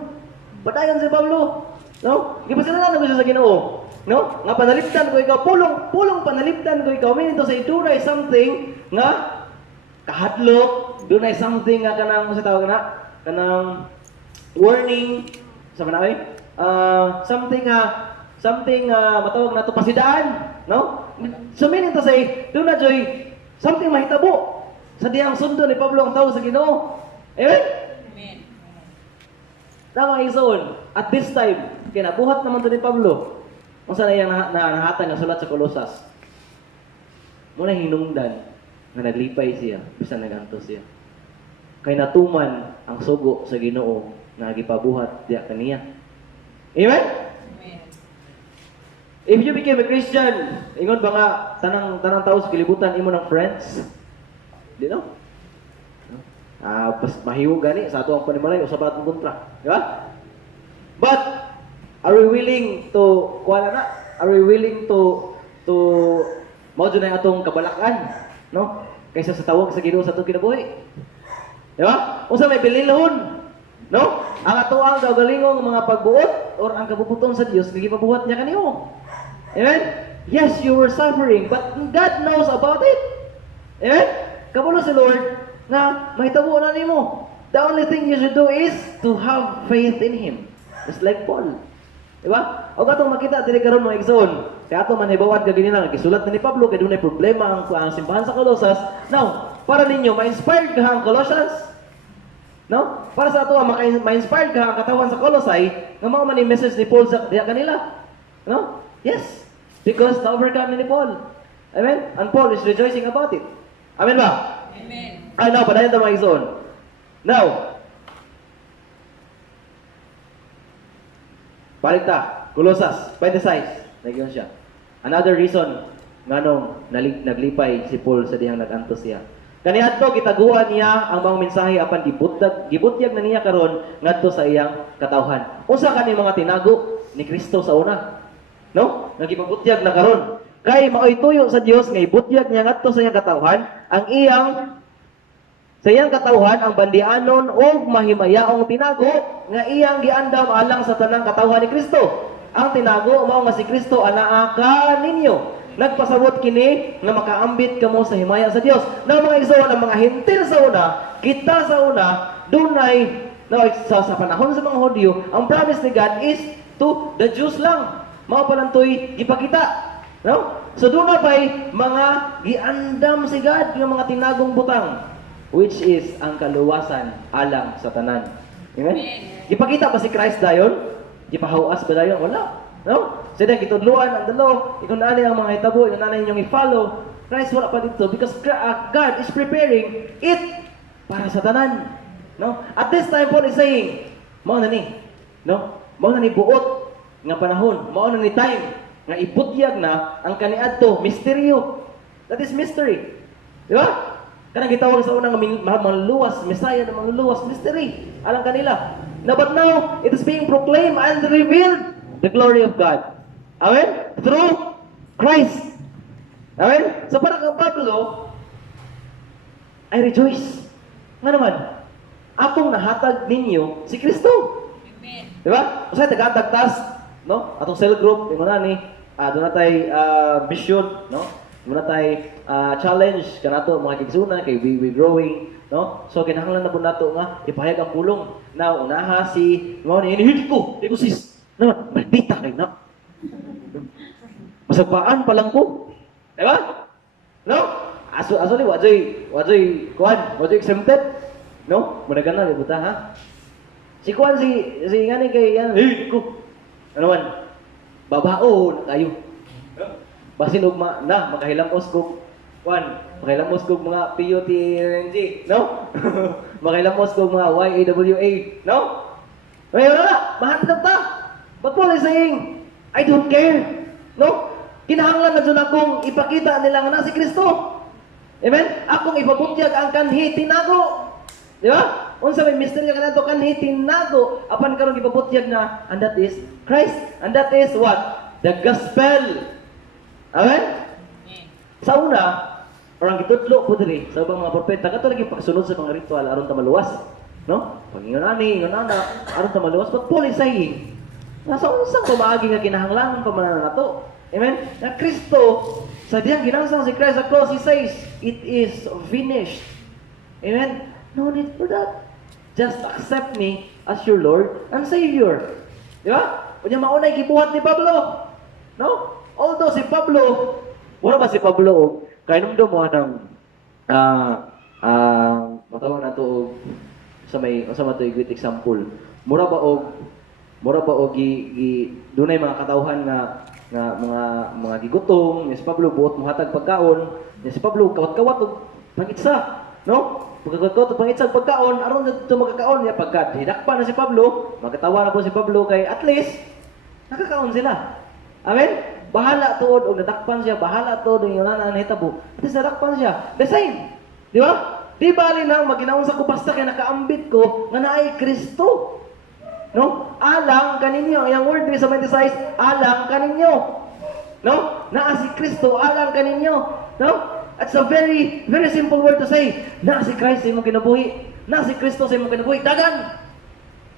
si Pablo. No? Di ba sila na sa Ginoo? No? Nga panaliptan ko ikaw, pulong panaliptan ko ikaw. Meaning to say, doon ay something nga kahadlok, doon ay something nga kanang, sa tawag na, kanang warning, sa manaway, something matawag na to pasidaan, no? So meaning to say, doon na joy, something mahitabo. Sa diyang sundo ni Pablo ang tao sa Ginoo. Amen? Amen. Tama isoon. At this time, kinabuhat naman to ni Pablo. Kung saan iyang nahatag na sulat sa Kolosas. Muna hinungdan na naglipay siya, bisan naganto siya. Kay natuman ang sugo sa Ginoo na gipabuhat diya kaniya. Amen? Amen. If you became a Christian, ingon ba nga tanang tao sa kilibutan imo ng friends? Di no? Pas mahiwo gani sa ato ang panimalay o sa batong kontra. Di ba? But are we willing to kuwala na? Are we willing to mao jud na atong kabalakan, no? Kaysa sa tawag sa Ginoo sa atong kinabuhi. Di ba? Unsa may bililhon, no? Ang ato ang gagalingong mga pagbuot or ang kabubuton sa Dios nga gipabuhat niya kanimo. Amen? Yes, you were suffering, but God knows about it. Amen? Kamulo si Lord na mahitabo na nimo. The only thing you should do is to have faith in Him. Just like Paul. Diba? O katong makita dili karon mga igsoon. Kaya ato man hibawat ka ginina gisulat na ni Pablo kay dunay problema ang simbahan sa Colossus. Now, para ninyo ma-inspired ka ang Colossians? No? Para sa ato ma-inspired ka ang katawan sa Colossae, nga mao man ni message ni Paul sa diha kanila. No? Yes. Because na-overcome ni Paul. Amen? And Paul is rejoicing about it. Amen ba? Amen. Now, padayon ta mga igsoon. Now, balik ta, Colossus, 26, nagyon siya. Another reason nganong naglipay si Paul sa dihang nagantos siya. Kaniadto gitaguan niya ang mga mensahe apan gibutyag na niya karon ngadto sa iyang katawhan. Unsa kani mga tinago ni Kristo sa una? No? Nagipabutyag na karon. Kay maoy tuyo sa Dios nga ibutyag niya ngadto sa iyang katawhan ang sa iyang katawhan ang bandianon o mahimayaong tinago nga iyang giandam alang sa tanang katawhan ni Kristo. Ang tinago mao nga si Kristo anaa kaninyo. Nagpasabot kini nga makaambit kamo sa himaya sa Dios. Na mga igsoon ang mga hintil sa una, kita sa una, dunay sa panahon sa mga Hudyo, ang promise ni God is to the Jews lang. Mao palantoy ipakita. No? So doon na pa'y mga giandam si God, yung mga tinagong butang, which is ang kaluwasan alang sa tanan. Amen? Ipakita ba si Christ dayon? Ipahawas ba dayon? Wala. No? Sila gitudluan ang dalo, ikon na ang mga hitabo, ikon na inyong i-follow. Christ wala pa dito because God is preparing it para sa tanan. No? At this time Paul is saying, mao na ni, no? Mao na ni buot nga panahon, mao na ni time nga ibutyag na ang kaniadto misteryo. That is mystery. Di ba? Kanang gitawag sa unang maluwas, Messiah na maluwas, mystery. Alang kanila. Now, but now, it is being proclaimed and revealed the glory of God. Amen? Through Christ. Amen? So para kang Pablo, I rejoice. Nga naman, akong nahatag ninyo si Kristo. Amen. Di ba? Kasi tagatagtas, no? Atong cell group, yung na ni, doon na tayo mission, no? muna tay challenge kanato mga kigsunan kay we growing, no? So kinahanglan na po nato nga ipahayag ang pulong. Now unaha si mo ni hindi ko sis. No, maldita kay na. Masagpaan pa lang ko. Di ba? No? Aso ni wajay exempted. No? Muna na libuta ha. Si Kwan si ngani kay yan, ko. Ano man? Babao kayo. Basin og makahilamos kog Kwan, makahilamos kog mga PUTNG, no? Makahilamos kog mga YAWA, no? Ngayon na, mahatap ta. But Paul is saying, I don't care. No? Kinahanglan na dyan akong ipakita nila nga na si Kristo. Amen? Akong ipabutyag ang kanhi tinago. Di ba? Unsa may misteryo ka na ito kanhi tinago. Apan karon ipabutyag na, and that is Christ. And that is what? The gospel. Amen? Sa una, orang gitudlo po diri sa ubang mga propeta kato lagi pagsunod sa mga ritual aron ta maluwas, no? Pangingon ingon ana, aron ta maluwas. But Paul is saying, nasa unsang pamaagi nga kinahanglan pa man nato. Amen? Na Kristo sa diyang ginansang si Christ sa cross, he says, it is finished. Amen? No need for that. Just accept me as your Lord and Savior. Di ba? Kunya maunay gibuhat ni Pablo. No? Although si Pablo, wala ba si Pablo kay numdum mo nang matawag na to sa may good example. Mura ba og dunay mga katawhan nga mga gigutom, ni si Pablo buot muhatag pagkaon, ni si Pablo kawat-kawat og pangitsa, no? Pagkakot og pangitsa og pagkaon aron dito magkakaon niya pagkat hidakpan na si Pablo, magkatawa na po si Pablo kay at least nakakaon sila. Amen? Bahala tuod og nadakpan siya, bahala tuod og yung nanahitabo. At least nadakpan siya. The same. Di ba? Di bali nang maginaon sa ko basta kay nakaambit ko nga naay Kristo. No? Alang kaninyo. Yung word ni sa 26, alang kaninyo. No? Naa si Kristo, alang kaninyo. No? It's a very, very simple word to say. Naa si Christ sa imong kinabuhi. Naa si Kristo sa imong kinabuhi. Dagan!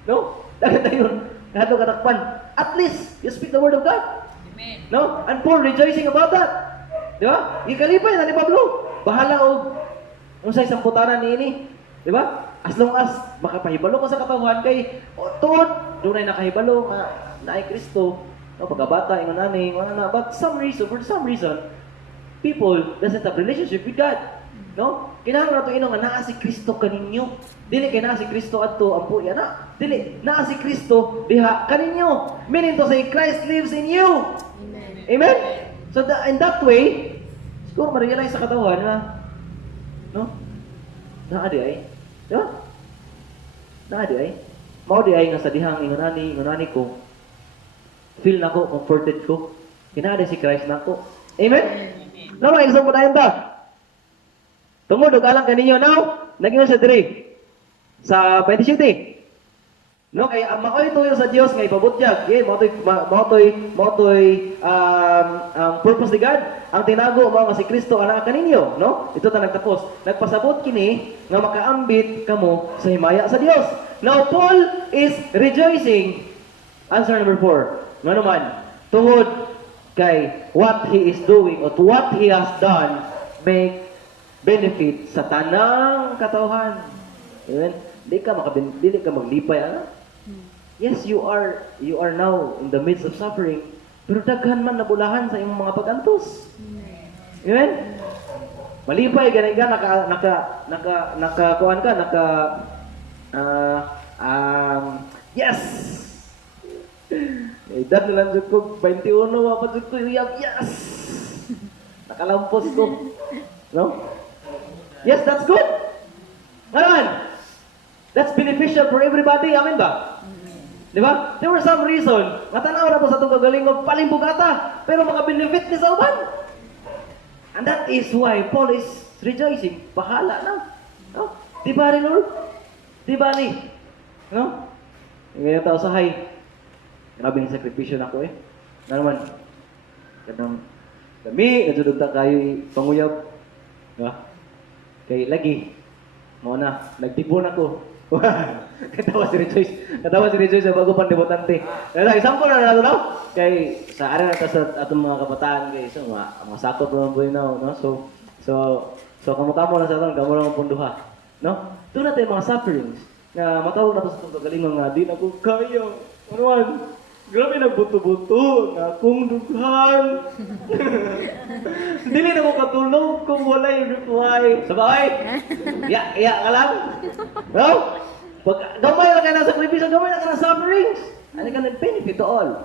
No? Dagan na yun. Kahit kadakpan. At least, you speak the word of God. Amen. No? And Paul rejoicing about that. Di ba? Ikalipay na ni Pablo. Bahala og unsay isang putanan niini. Di ba? As long as makapahibalo ka sa katawhan kay tuod dunay nakahibalo nga naay Kristo. No, pagkabata ingon ani, na but for some reason people doesn't have relationship with God. No? Kinahanglan nato inong nga naa si Kristo kaninyo. Dili kay naa si Kristo adto ampo yana. Dili naa si Kristo diha kaninyo. Meaning to say Christ lives in you. Amen. Amen? So in that way, siguro ma-realize sa katawan na no? Naa di ay. Di ba? Naa di ay. Mao di ay nga sa dihang ingonani ko. Feel nako, comforted ko. Kinaada si Christ nako. Amen? No, example na ta. Tungod og alang kaninyo now, naging sa diri sa 27. No, kay ang maoy tuyo sa Dios nga ipabutyag. Mao toy purpose ni God. Ang tinago mao nga si Kristo anak kaninyo, no? Ito ta nagtapos. Nagpasabot kini nga makaambit kamo sa himaya sa Dios. Now Paul is rejoicing. Answer number 4. Ngano man? Tungod kay what he is doing or what he has done make benefit sa tanang katawhan. Amen. Dili ka maglipay ana. Yes, you are now in the midst of suffering, pero daghan man nabulahan sa imong mga pagantos. Amen. Malipay gani ka kuan ka yes. Edad na lang jud ko 21 wa pa jud ko yes. Nakalampos ko. No? Yes, that's good. Ngayon, that's beneficial for everybody. Amen ba? Di ba? There were some reason. Matanaw na po sa itong kagalingon, palimbugata. Pero maka-benefit ni sa uban. And that is why Paul is rejoicing. Bahala na. No? Di ba rin, Lord? Di ba ni? No? Ngayon tao sa hay. Grabe ng sakripisyo na ako eh. Na naman. Kanang kami, nadudog ta kayo panguyab. Diba? Kay lagi. Mo na, nagtipon ako. Katawa si Rejoice sa bago pang debutante. Kaya example na nato no? Kay sa ara na ta sa atong mga kabataan kay so mga sakop naman po no, no? So kamo-kamo na sa atong damo lang punduha, no? Doon natin mga sufferings na matawag na to sa itong kagalingon nga di na ko kaya. Ano man? Grabe nagbuto-buto na akong dughan. Dili na ko katulog kung walay reply. Sabay? Iya ka lang? No? Pag gamay na ka na sakripisyo, gamay na ka na sufferings. Ano ka ng benefit to all?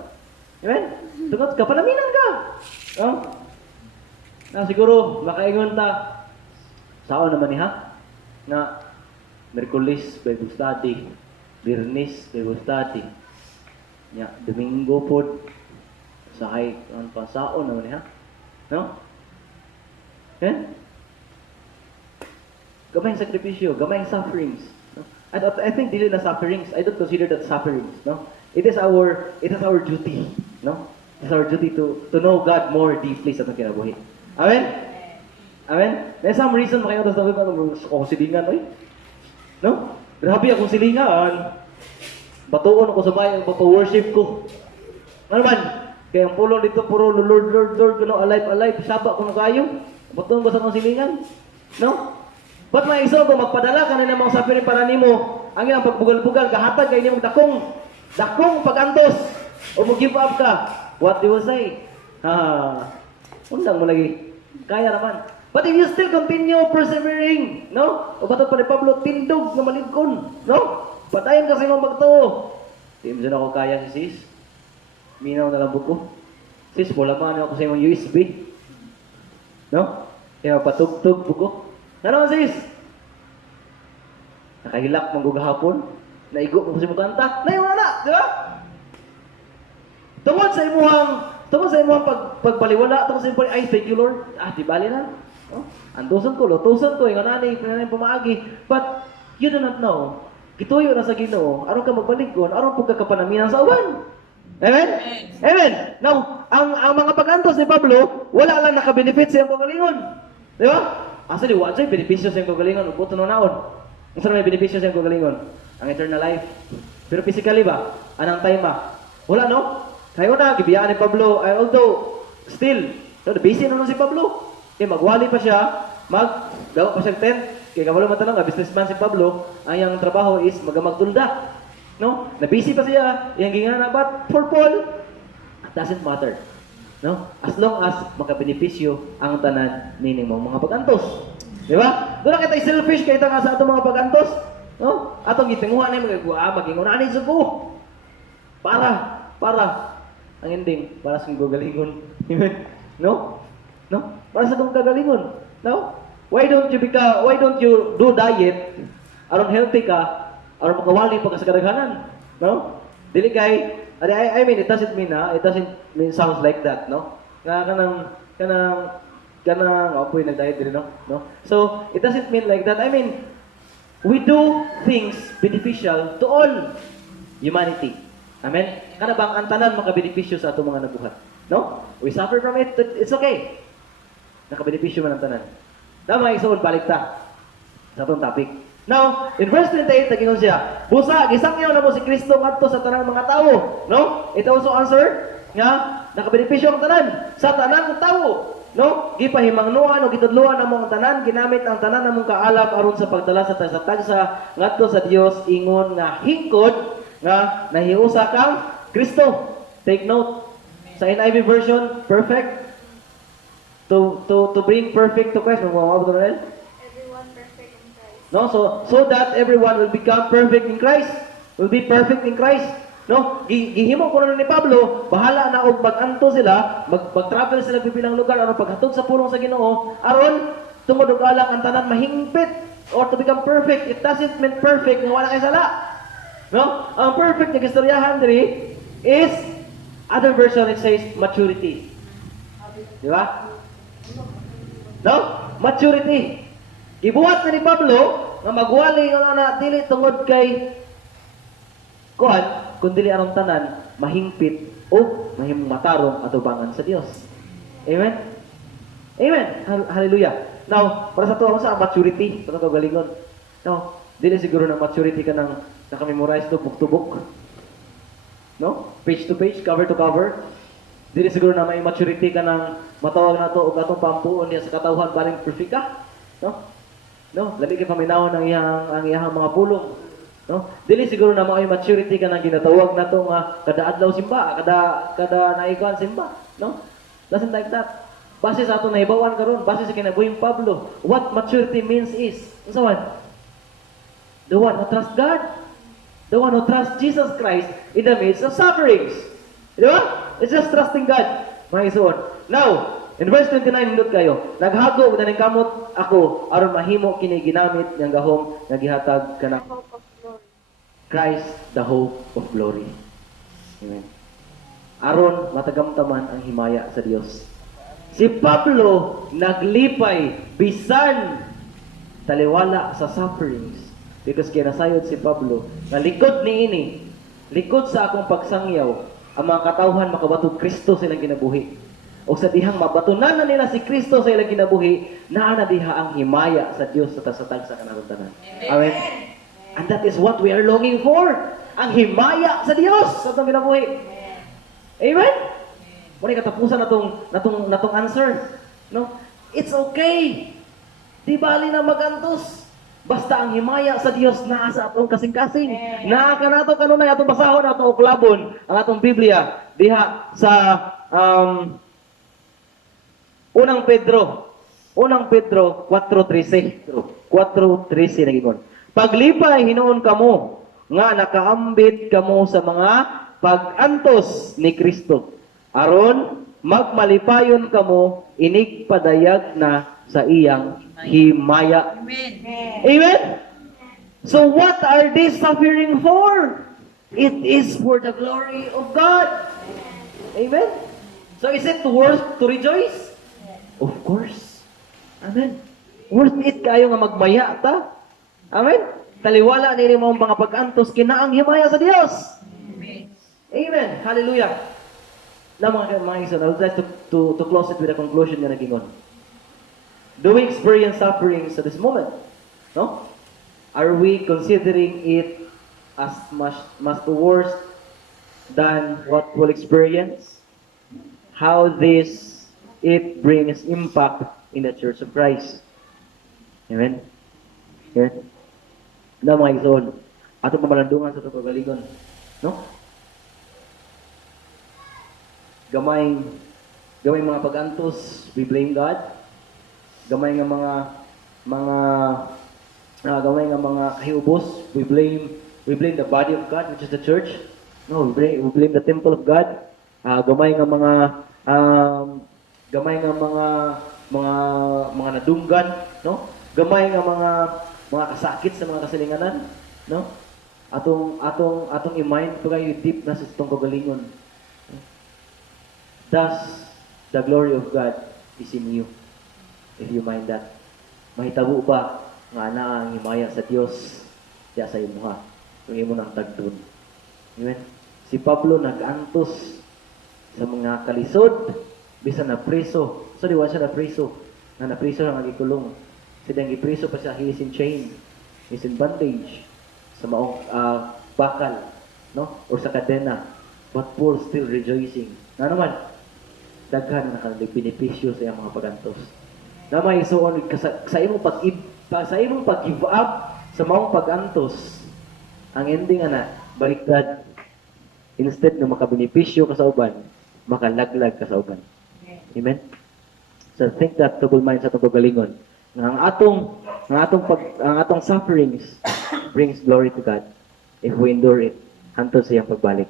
Amen? Tungkol ka, panaminan ka. No? Na siguro, makaingon ta. Saan naman niya? Na Merkulis, Bible study. Birnis, Bible study. Ya, Domingo po sa kay ang pasaon naman niya. No? Eh? Gamay sakripisyo, gamay sufferings. No? I think dili na sufferings. I don't consider that sufferings, no? It is our duty, no? It is our duty to know God more deeply sa atong kinabuhi. Amen? Amen? May some reason makayo tas dapat ako silingan oy. No? Grabe akong silingan. Batuon ako sa bayan, papa-worship ko. Ano man? Kaya ang pulong dito, puro Lord, kuno alive, saba ko na kayo. Batuon ko sa kong silingan. No? Ba't may iso kung magpadala ka na ng mga suffering para nimo, ang ilang pagbugal-bugal, kahatag kayo nimo dakong pag-antos, o mag-give up ka. What do you say? Undang mo lagi. Kaya naman. But if you still continue persevering, no? O bato pa ni Pablo, tindog na maligkon, no? Patayin kasi mo magtuo. Di mo dyan ako kaya si sis. Minaw na lang buko. Sis, wala pa ako sa imong USB. No? Kaya patugtog buko. Ano sis? Nakahilak mong gugahapon. Naigo mo kasi mo kanta. Nayon na, di ba? Tungod sa imuhang pagpaliwala, tungod sa imuhang, ay, thank you Lord. Di bali na. Oh, andusan ko, lutusan ko, yung anani pamaagi. But, you do not know. Gituyo na sa Ginoo, aron ka magbaliggon, aron pud ka kapanaminan sa uban. Amen? Amen. Now, ang mga pag-antos ni Pablo, wala lang naka-benefit sa iyang kagalingon. Di ba? Actually, wala sa'yo benepisyo sa iyang kagalingon, uputo na naon. Ang saan may benepisyo sa iyang kagalingon? Ang eternal life. Pero physically ba? Anang time ba? Wala, no? Kayo na, gibiyaan ni Pablo, although, still, busy na nun si Pablo. Magwali pa siya, gawa pa siyang tent. Kaya kabalo man tanong, businessman si Pablo, ang iyang trabaho is magtulda. No? Na-busy pa siya, iyang gingana, but for Paul, it doesn't matter. No? As long as makabenepisyo ang tanan nining mga pag-antos. Di ba? Doon na kita selfish kaya nga sa atong mga pag-antos. No? Atong gitinguhan na yung magingunanin sa ko. Para. Ang ending, para sa gagalingon. Amen? No? No? Para sa gagalingon. No? Why don't you do diet aron healthy ka aron makawali pa ka sa kadaghanan, no? Dili kay I mean it doesn't mean sounds like that, no? Nga kanang apoy nag-diet din, no? So it doesn't mean like that. I mean we do things beneficial to all humanity. Amen. Kana bang ang tanan makabenepisyo sa atong mga nabuhat, no? We suffer from it, it's okay. Nakabenepisyo man ang tanan. Tama, isuod balik ta sa atong topic. Now, in verse 28, nagingon siya, busa, gisangyaw na mo si Kristo ngadto sa tanang mga tao. No? It also answer nga, nakabenepisyo ang tanan sa tanang tao. No? Gipahimangnuan o gitudluan ang mga tanan, ginamit ang tanan ng mga kaalap aron sa pagdala sa tagsa ngadto sa Dios ingon nga hingkod nga nahiusa kang Kristo. Take note. Sa NIV version, perfect. To bring perfect to Christ. Everyone perfect in Christ. No, so that everyone will become perfect in Christ. Will be perfect in Christ. No, gihimo ko na ni Pablo, bahala na og mag-anto sila, mag-travel sila pipilang lugar aron paghatod sa pulong sa Ginoo, aron tungod og alang ang tanan mahingpit or to become perfect. It doesn't mean perfect nga wala kay sala. No? Ang perfect nga istoryahan diri is other version it says maturity. Di ba? No? Maturity. Gibuhat na ni Pablo nga magwali nga dili tungod kay kuan kundi aron tanan mahingpit o mahimatarong atubangan sa Dios. Amen. Amen. Hallelujah. Now, para sa tuwa sa maturity, sa kagalingon. No, dili siguro ng maturity ka ng Naka-memorize to book to book. No? Page to page, cover to cover. Dili siguro na may maturity ka ng matawag na to o atong pampuon niya sa katawhan paring perfect ka. No? No, labi kay paminaw ng iyang mga pulong. No? Dili siguro na may maturity ka ng ginatawag na to nga kada adlaw simba, kada naikuan simba, no? Doesn't like that. Base sa ato nahibawan karon, base sa kinabuhing Pablo, what maturity means is, unsa man? The one who trusts God. The one who trusts Jesus Christ in the midst of sufferings. Di ba? It's just trusting God. Mga isuon. Now, in verse 29, hindot kayo, naghago na ng kamot ako aron mahimo kini ginamit niyang gahom nga gihatag kanang Hope of glory. Christ, the hope of glory. Amen. Aron matagamtaman ang himaya sa Dios. Si Pablo naglipay bisan taliwala sa sufferings because kinasayod si Pablo na likod niini, likod sa akong pagsangyaw, ang mga katawhan makabato Kristo silang kinabuhi. O sa dihang mabatunan na nila si Kristo sa ilang kinabuhi, naa na diha ang himaya sa Dios sa tasatag sa kanaruntanan. Amen. And that is what we are longing for. Ang himaya sa Dios sa atong kinabuhi. Amen. Muna katapusan natong answer. No? It's okay. Di bali na magantos. Basta ang himaya sa Dios naa sa atong kasing-kasing. Naa ka nato kanunay atong basahon atong uklabon ang atong Biblia diha sa Unang Pedro 4:13. 4:13 nagingon. Paglipay hinuon kamo nga nakaambit kamo sa mga pag-antos ni Kristo. Aron magmalipayon kamo inig padayag na sa iyang himaya. Amen. So what are they suffering for? It is for the glory of God. Amen. So is it worth to rejoice? Of course. Amen. Worth it kayo nga magmaya ta. Amen. Taliwala nini mo ang mga pag-antos kinaang himaya sa Dios. Amen. Hallelujah. Now mga isa, I would like to close it with a conclusion nga nagingon. Do we experience sufferings at this moment? No? Are we considering it as much worse than what we'll experience? How it brings impact in the Church of Christ. Amen? Amen? Na mga igsoon, atong pamalandungan sa itong pagalingon. No? Gamay mga pag-antos, we blame God. Gamay nga mga kahiubos, we blame the body of God, which is the church. No, we blame the temple of God. Gamay nga mga nadunggan, no? Gamay nga mga kasakit sa mga kasilinganan, no? Atong i-mind pagay deep na sa itong kagalingon. Thus, the glory of God is in you. If you mind that. Mahitabo ba nga naa ang himaya sa Dios diya sa imuha. Kung imo nang tagtun. Amen. Si Pablo nag-antos sa mga kalisod bisan na preso. So di wa siya na preso. Na preso nga gikulong. Sidang gipreso pa siya, he is in chain. He is in bondage sa maong bakal, no? Or sa kadena. But Paul still rejoicing. Na naman, daghan na kanang benepisyo sa iyang mga pagantos. Na may isuon sa imong pag-give up sa maong pagantos, ang ending ana baliktad. Instead na makabenepisyo ka sa uban, makalaglag ka sa uban. Amen. So think that double mind sa atong pagalingon. Ang atong sufferings brings glory to God if we endure it hantod sa iyang pagbalik.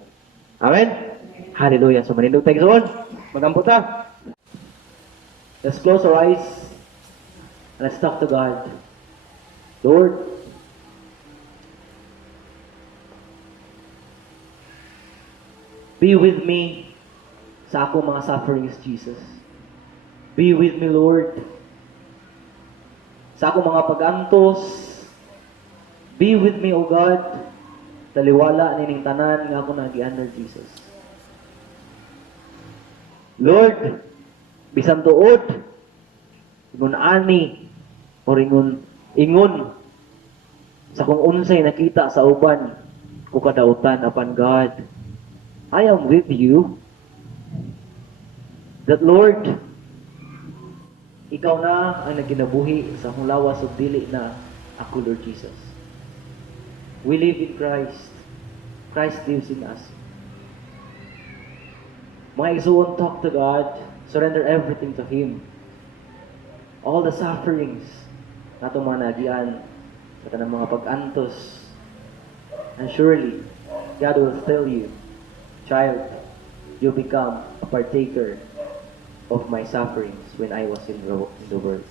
Amen. Hallelujah. So manindog tayo soon. Magamputa. Let's close our eyes and let's talk to God. Lord, be with me sa akong mga sufferings, Jesus. Be with me, Lord. Sa akong mga pag-antos, be with me, O God. Taliwala nining tanan nga ako nagianar, Jesus. Lord, bisan tuod, ingon ani, o ingon sa kung unsay nakita sa uban, ko kadautan upon God. I am with you. That Lord, ikaw na ang nagkinabuhi sa akong lawas o dili na ako, Lord Jesus. We live in Christ. Christ lives in us. Mga igsoon, talk to God. Surrender everything to Him. All the sufferings na itong mga nagian sa tanang mga pag-antos. And surely, God will tell you, child, you become a partaker of my sufferings when I was in the world.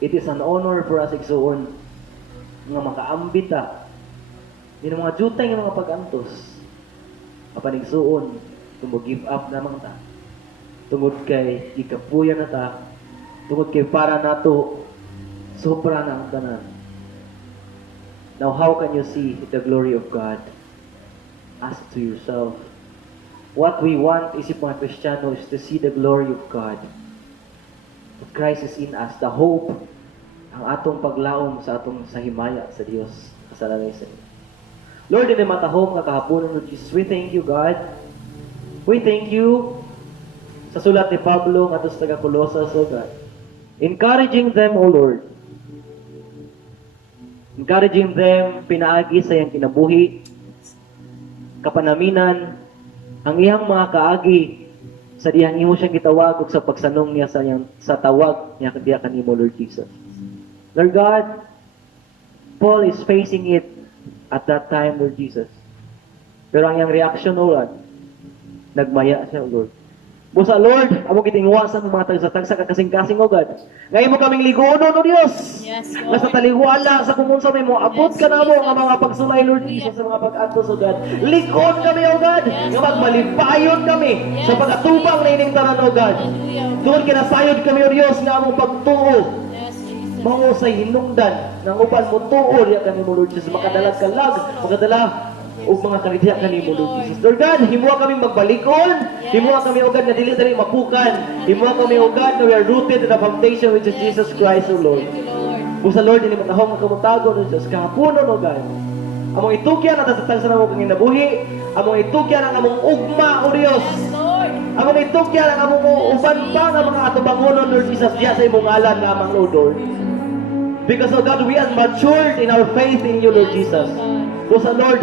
It is an honor for us, igsoon, nga makaambita din mga jutay ng mga pag-antos. Mapanigsuon, give up na mga ta. Tungod kay ikapuya na ta. Tungod kay para nato sobra na ang tanan. Now, how can you see the glory of God? Ask to yourself. What we want is, mga Kristiyano, is to see the glory of God. That Christ is in us, the hope, ang atong paglaom sa atong sa himaya sa Dios, kasalalay sa Dios. Lord, in the matahong nga kahaponan of Jesus, we thank you, God. We thank you sa sulat ni Pablo nga sa taga-Colosas, O God. Encouraging them, O Lord. Encouraging them, pinaagi sa iyang kinabuhi, kapanaminan, ang iyang mga kaagi sa diyang imo siyang gitawag ug sa pagsanong niya sa tawag niya kadiya kanimo, Lord Jesus. Lord God, Paul is facing it at that time, Lord Jesus. Pero ang iyang reaction, O Lord, nagmaya siya, O Lord. Busa, Lord, amo kitingwasan ng mga tagsa-tagsa kakasing-kasing, O God. Ngayon mo kaming liguonon, O Dios. Yes, Lord. Nasa taliwala sa kumunsa may mo. Abot ka na mo ang mga pagsulay, Lord Jesus, sa mga pag-antos, O God. Likod kami, O God. Nga magmalipayon kami sa pag-atubang na ining tanan, O God. Hallelujah. Doon kinasayod kami, O Dios, nga among pagtuo. Yes, Jesus. Mango sa hinungdan ng uban mo tuo diya kanimo, Lord Jesus. Makadalag kalag, makadala o mga kalidiya kanimo, Lord Jesus. Lord God, himuha kami magbalikon. Himuha kami, O God, na dili dali mapukan. Himuha kami, O God, na we are rooted in the foundation which is Jesus Christ, O Lord. Thank you, Lord. Busa, Lord, hindi matahong ang kamutago, Lord Jesus. Kahaponon, O God. Among itukyan at tatatag sa namong kanginabuhi. Among itukyan ang among ugma, O Dios. Yes, Lord. Among itukyan ang among uban pa nga mga atubangonon, Lord Jesus, diya sa imong ngalan lamang, O Lord. Because, O God, we are matured in our faith in you, Lord Jesus. Busa, Lord,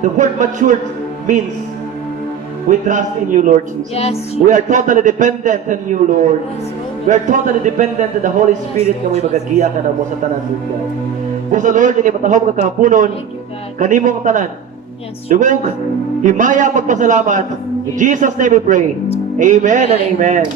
the word matured means we trust in you, Lord Jesus. Yes. We are totally dependent on you, Lord. Yes, Lord. We are totally dependent on the Holy Spirit nga may magagiya ka na mo sa tanan, Lord God. Busa, Lord, hindi matahong ka kahaponon, Thank you, God. kanimong tanan. Yes. Dugog, himaya pagpasalamat. In Jesus' name we pray. Amen and amen.